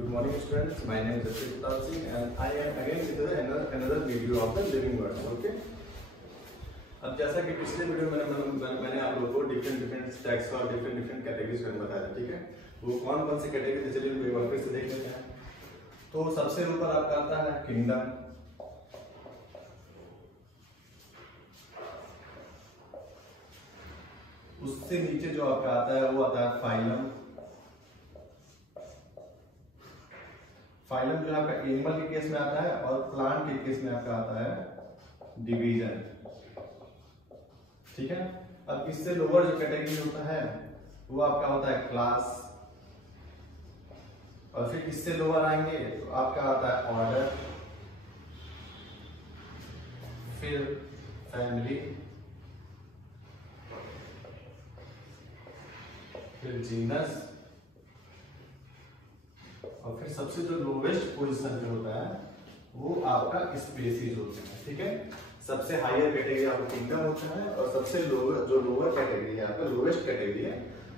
Good morning students, my name is Jaspreet Pratap Singh and I am again with another video of the living world. Okay? अब जैसा कि पिछले video में मैंने आप लोगों को डिफरेंट टैग्स का और डिफरेंट कैटेगरीज का बताया था, ठीक है? वो कौन कौन सी कैटेगरी थे चलिए एक बार फिर से देख लेते हैं। तो सबसे ऊपर आपका आता है किंगडम, उससे नीचे जो आपका आता है वो आता है फाइलम। फाइलम जो आपका एनिमल के केस में आता है और प्लांट के केस में आपका आता है डिवीजन, ठीक है। अब इससे लोअर जो कैटेगरी होता है वो आपका होता है क्लास, और फिर इससे लोअर आएंगे तो आपका आता है ऑर्डर, फिर फैमिली, फिर जीनस, और फिर सबसे जो लोवेस्ट पोजीशन पे होता है वो आपका स्पीशीज होता है, ठीक है। सबसे हायर कैटेगरी आपका किंगडम होता है और सबसे लोअर कैटेगरी है आपका लोवेस्ट कैटेगरी है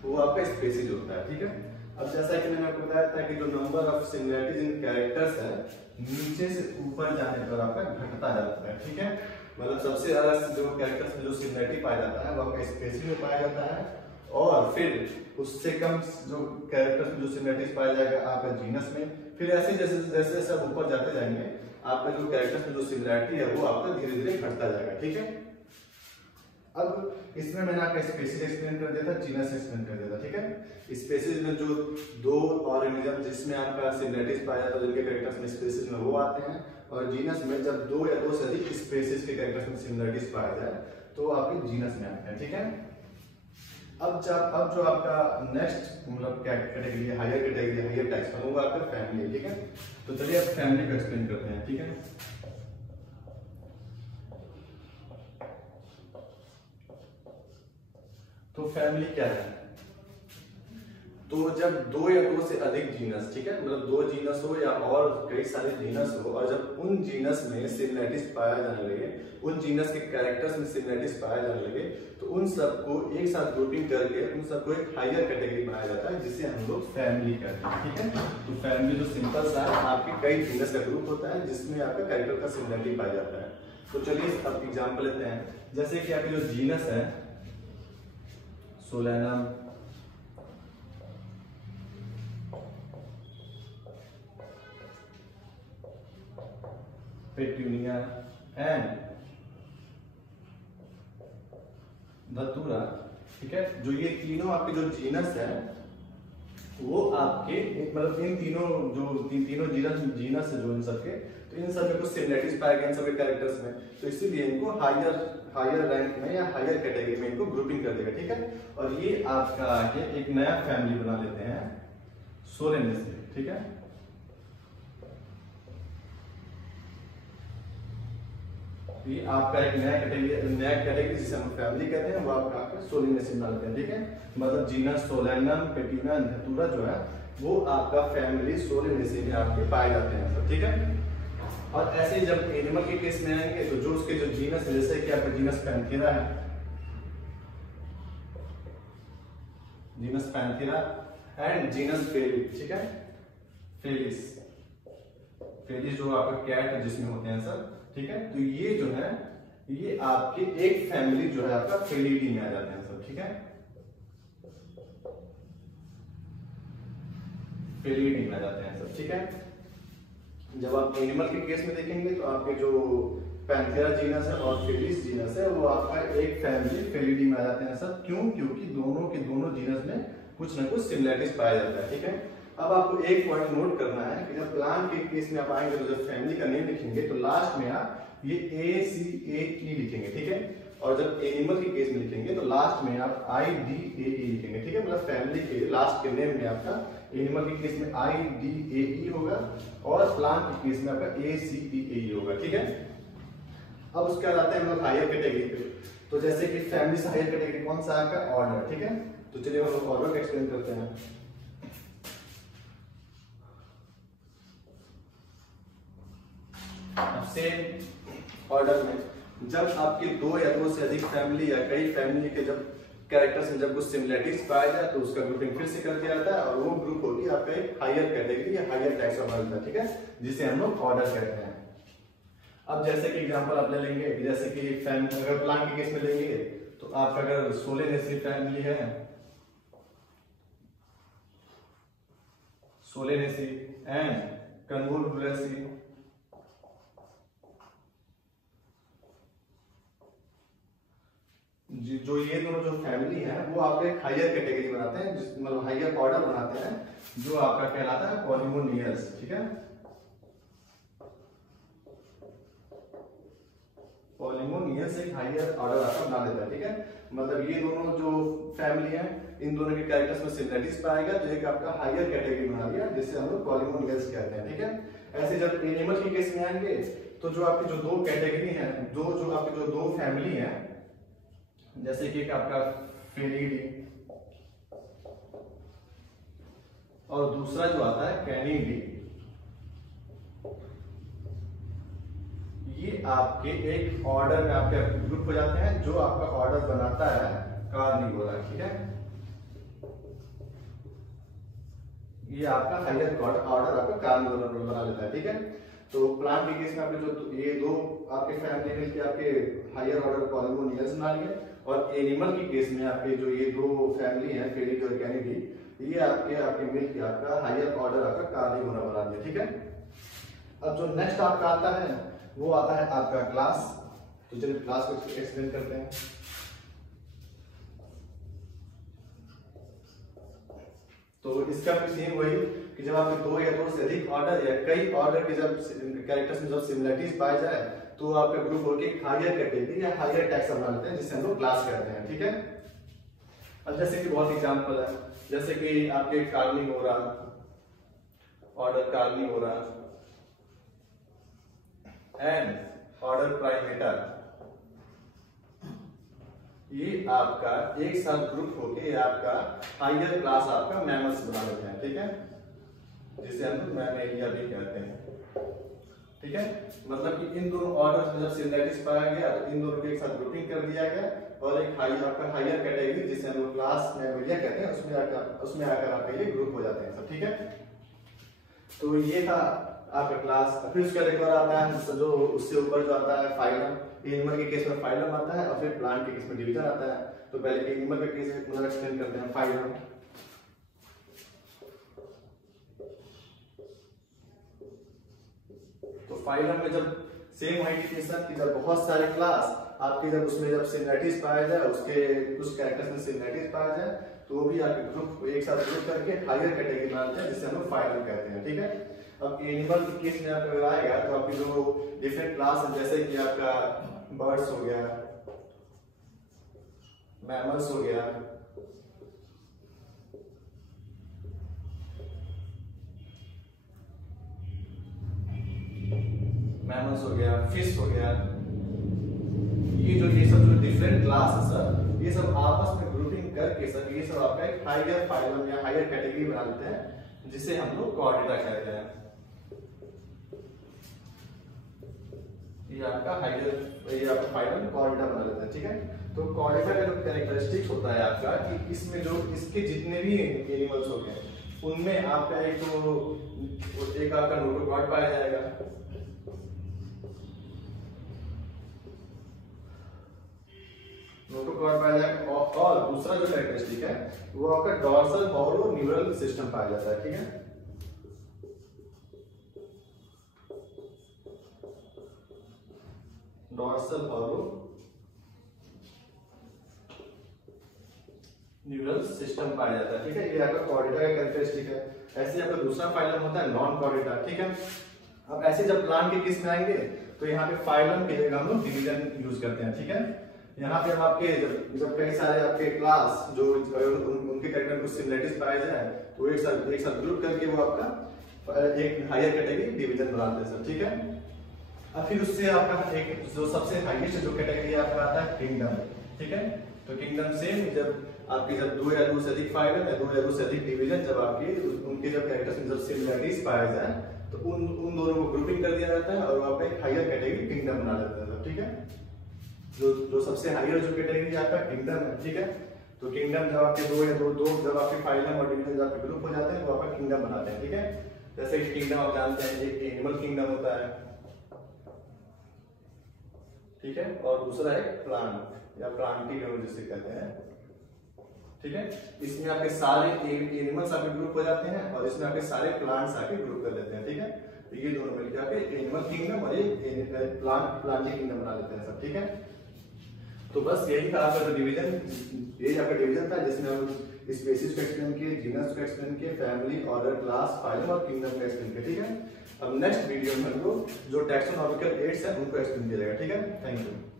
वो आपका स्पीशीज होता है, ठीक है। अब जैसा कि मैंने आपको बताया था कि जो number of similarities in characters है नीचे से ऊपर जाने पर आपका घटता जाता है, ठीक है। मतलब सबसे ज्यादा जो कैरेक्टर्स में जो सिमिलरिटी पाया जाता है वो आपका स्पीशीज में पाया जाता है, और फिर उससे कम जो कैरेक्टर्स में जो सिमिलरिटीज पाया जाएगा आपका जीनस में। फिर ऐसे जैसे जैसे जैसे आप ऊपर जाते जाएंगे आपका जो कैरेक्टर्स में जो सिमिलरिटी है वो आपका धीरे धीरे घटता जाएगा, ठीक है। अब इसमें मैंने आपका स्पीशीज एक्सप्लेन कर दिया था, जीनस एक्सप्लेन कर दिया था, ठीक है। स्पीशीज में जो दो ऑर्गेनिज्म जिसमें आपका सिमिलरिटीज पाया जाता है जिनके कैरेक्टर्स में स्पीशीज में वो आते हैं, और जीनस में जब दो या दो से अधिक स्पीशीज के कैरेक्टर्स में सिमिलरिटीज पाया जाए तो आपके जीनस में आते हैं, ठीक है। अब जो आपका नेक्स्ट मतलब कैटेगरी है, हायर कैटेगरी, हायर टैक्स वो आपका फैमिली है, ठीक है। तो चलिए अब फैमिली को एक्सप्लेन करते हैं, ठीक है। तो फैमिली क्या है? तो जब दो या दो से अधिक जीनस, ठीक है, मतलब दो जीनस हो या और कई सारे जीनस हो, और जब उन जीनस में सिमिलरिटीज पाया जाने लगे, उन जीनस के कैरेक्टर्स में सिमिलरिटीज पाया जाने लगे, तो उन सबको एक साथ ग्रुपिंग करके उन सबको एक हायर कैटेगरी बनाया जाता है जिसे हम लोग फैमिली कहते हैं, ठीक है। तो फैमिली जो सिंपल सा है, आपके कई जीनस का ग्रुप होता है जिसमें आपका कैरेक्टर का सिमिलरिटी पाया जाता है। तो चलिए अब एग्जाम्पल लेते हैं, जैसे कि आपके जो जीनस है सोलेनम, पेटूनिया एंड धतूरा, ठीक है। जो ये तीनों आपके जो जीनस है वो आपके मतलब इन तीनों जो तीनों जीनस है जो इन सबके, तो इन सब में कुछ सिमिलरिटीज पाए गए इन सबके कैरेक्टर्स में, तो इसीलिए इनको हायर रैंक में या हायर कैटेगरी में इनको ग्रुपिंग कर देगा, ठीक है। और ये आपका आगे एक नया फैमिली बना लेते हैं सोलेनेसी, ठीक है। ये आपका एक नया कैटेगरी जिसे हम फैमिली कहते हैं वो आपका सोलेनेसी बना लेते हैं, ठीक है। मतलब जीनस सोलेनम, पेटूनिया, धतूरा जो है वो आपका फैमिली सोलेनेसी में आपके पाए जाते हैं सब, ठीक है। और ऐसे ही जब एनिमल के केस में आएंगे तो जो उसके जो जीनस है, जैसे कि आपका जीनस पैंथेरा है, genus Panthera and genus Felis, ठीक है। फेलिस जो आपका कैट है जिसमें होते हैं सब, ठीक है। तो ये जो है ये आपके एक फैमिली जो है आपका फेलिडी में आ जाते हैं सब, ठीक है। फेलिडी में आ जाते हैं सब, ठीक है। जब आप एनिमल के केस में देखेंगे तो आपके जो पैंथेरा जीनस है और फेलिस जीनस है वो आपका एक फैमिली फेलिडी में आ जाते हैं सब। क्यों? क्योंकि दोनों के दोनों जीनस में कुछ ना कुछ सिमिलरिटीज पाया जाता है, ठीक है। अब आपको एक पॉइंट नोट करना है कि जब प्लांट के केस में आप आएंगे तो जब फैमिली का नेम लिखेंगे तो लास्ट में आप ये ACAE लिखेंगे, ठीक है। और जब एनिमल के केस में लिखेंगे तो लास्ट में आप IDAE लिखेंगे, ठीक है। मतलब फैमिली के लास्ट के नेम में आपका एनिमल के केस में IDAE होगा और प्लांट के केस में आपका ACEAE होगा, ठीक है। अब उसके बाद आते हैं हम लोग हायर कैटेगरी पे। तो जैसे कि फैमिली से हायर कैटेगरी कौन सा आपका ऑर्डर, ठीक है। तो चलिए हम लोग ऑर्डर एक्सप्लेन करते हैं। सेम ऑर्डर में जब आपके दो या दो से अधिक फैमिली या कई फैमिली के जब कैरेक्टर्स में जब कुछ सिमिलरिटीज पाया जाए तो उसका ग्रुपिंग फिर से कर दिया जाता है और वो ग्रुप होगी आपका एक हायर कैटेगरी या हायर टैक्सोनॉमी, ठीक है, जिसे हम लोग ऑर्डर कहते हैं। अब जैसे कि एग्जांपल आप ले लेंगे, जैसे कि फैमिली अगर प्लांट के केस में लेंगे तो आपका अगर सोलेनेसी फैमिली है, सोलेनेसी एंड कन्वोल्वुलेसी, जो ये दोनों जो फैमिली है वो आपको एक हायर कैटेगरी बनाते हैं, मतलब हायर ऑर्डर बनाते हैं, जो आपका कहलाता है पॉलीमोनियस, ठीक है। पॉलीमोनियस एक हायर ऑर्डर आपका बना देता है, ठीक है। मतलब ये दोनों जो फैमिली है इन दोनों के कैरेक्टर्स में सिमिलरिटीज पाएगा तो एक आपका हायर कैटेगरी बना दिया, जिसे हम लोग पॉलीमोनियस कहते हैं, ठीक है। ऐसे जब एनिमल के केस में आएंगे तो जो आपकी जो दो कैटेगरी है, जो आपकी जो दो फैमिली है, जैसे कि एक आपका फेलिडी और दूसरा जो आता है कैनिडी, ये आपके एक ऑर्डर में आपके ग्रुप हो जाते हैं, जो आपका ऑर्डर बनाता है कार्निवोरा, ठीक है। ये आपका हायर ऑर्डर आपका कार्निवोरा बना लेता है, ठीक है। तो प्लांट के केस में आपके जो ये दो आपके फैमिली मिलके आपके हायर ऑर्डर पॉलीमोनियस बना लिए, और एनिमल के केस में आपके जो ये दो फैमिली है फेलिडी और कैनिडी, ये आपके मिलके आपका हायर ऑर्डर आपका कार्निवोरा बना दिया, ठीक है। अब जो नेक्स्ट आपका आता है वो आता है आपका क्लास। तो चलिए क्लास को एक्सप्लेन करते हैं। तो इसका भी सेम वही कि जब आपके दो या दो से अधिक ऑर्डर या कई ऑर्डर के जब कैरेक्टर्स में जब सिमिलरिटीज पाए जाए तो आपका ग्रुप होके हायर कैटेगरी या हायर टैक्स बना लेते हैं, जिसे हम लोग क्लास कहते हैं, ठीक है। अब जैसे कि बहुत एग्जांपल है, जैसे कि आपके Carnivora, order Carnivora and order Primata, ये आपका एक साथ ग्रुप होके आपका हायर क्लास आपका मैमल्स बना लेते हैं, ठीक है, जिसे हम लोग मैमेलिया भी कहते हैं, ठीक है। मतलब कि इन दोनों ऑर्डर्स में जब सिमिलरिटीज पाया गया तो इन दोनों के एक साथ ग्रुपिंग कर दिया गया और एक हाई आपका हायर कैटेगरी जिसे हम लोग क्लास मैमेलिया कहते हैं उसमें आकर आपका ये ग्रुप हो जाते हैं सब, ठीक है। तो ये था आपका क्लास। फिर उसका एक और आता है जो उससे ऊपर जो आता है फाइलम। एनिमल के केस में फाइलम आता है और फिर प्लांट के केस में डिवीजन आता है। तो पहले एनिमल के केस में एक्सप्लेन करते हैं फाइलम। तो फाइलम में जब सेम आइडेंटिफिकेशन की जब बहुत सारे क्लास आपके जब उसमें जब सिमिलरिटीज पाया जाए, उसके कुछ कैरेक्टर्स में सिमिलरिटीज पाया जाए तो वो भी आपके ग्रुप एक साथ ग्रुप करके हायर कैटेगरी बनाते हैं, जिसे हम लोग फाइलम कहते हैं, ठीक है। अब एनिमल के केस में आपका आएगा तो आपकी जो डिफरेंट क्लास है, जैसे कि आपका बर्ड्स हो गया, मैमल्स हो गया, फिश हो गया, ये सब जो डिफरेंट क्लास है सर, ये सब आपस में ग्रुपिंग करके सर ये सब आपका एक हायर फाइलम या हायर कैटेगरी बना लेते हैं, जिसे हम लोग कॉर्डेटा कहते हैं। ये आपका फाइलम कॉर्डेटा बना लेते हैं, ठीक है। तो कॉर्डेटा का जो कैरेक्टरिस्टिक होता है आपका कि इसमें जो इसके जितने भी एनिमल्स हो गए उनमें आपका एक आपका नोटोकॉर्ड पाया जाएगा, नोटोकॉर्ड पाया जाएगा, और दूसरा जो कैरेक्टरिस्टिक है वो आपका डॉर्सल हॉलो न्यूरल सिस्टम पाया जाता है, ठीक है। डॉर्सल हॉलो न्यूरल सिस्टम पाया जाता है, ठीक है। ये आपका कॉर्डेटा का कैरेक्टरिस्टिक है। ऐसे आपका दूसरा फाइलम होता है नॉन कॉर्डेटा, ठीक है। अब ऐसे जब प्लांट के केस में आएंगे तो यहाँ पे फाइलम की जगह हम लोग डिवीजन यूज करते हैं, ठीक है। यहाँ पे हम आपके जब कई सारे आपके क्लास जो उनके कैरेक्टर को सिमिलरिटीज पाए जाए तो एक साथ ग्रुप करके वो आपका एक हायर कैटेगरी डिवीजन बनाते हैं सर, ठीक है। अब फिर उससे आपका एक जो सबसे हाईएस्ट जो कैटेगरी आपका आता है किंगडम, ठीक है। तो किंगडम से जब दो या दो से अधिक फाइलम या दो या दो से अधिक डिवीजन जब आपके उनके जब कैरेक्टर्स में जब सिमिलरिटीज पाए जाए तो उन दोनों को ग्रुपिंग कर दिया जाता है और आपका एक हायर कैटेगरी किंगडम बना देता है, ठीक है। जो सबसे हायर जो कैटेगरी आपका किंगडम है, ठीक है। तो किंगडम जब आपके दो या दो जब आपके फाइलम और डिवीजन जब आपके ग्रुप हो जाते हैं तो आपका किंगडम बनाते हैं, ठीक है। जैसे किंगडम आप जानते हैं, एक एनिमल किंगडम होता है, ठीक है, और दूसरा है प्लांट या प्लांटिकम जिसे कहते हैं, ठीक है। इसमें आपके सारे एनिमल्स आपके ग्रुप हो जाते हैं और इसमें आपके सारे प्लांट्स आके ग्रुप कर लेते हैं, ठीक है। तो ये दोनों मिलकर आपके एनिमल किंगडम और ये प्लांटिक किंगडम बना लेते हैं सब, ठीक है। तो बस यही था आपका डिवीजन, ये आपका डिवीजन था जिसमें हम स्पीशीज को एक्सप्लेन किए, जीनस को एक्सप्लेन किए, फैमिली, ऑर्डर, क्लास, फाइलम और किंगडम को एक्सप्लेन किया, ठीक है। अब नेक्स्ट वीडियो में हम लोग जो टैक्सोनॉमिकल एड्स है उनको एक्सप्लेन किया जाएगा, ठीक है। Thank you.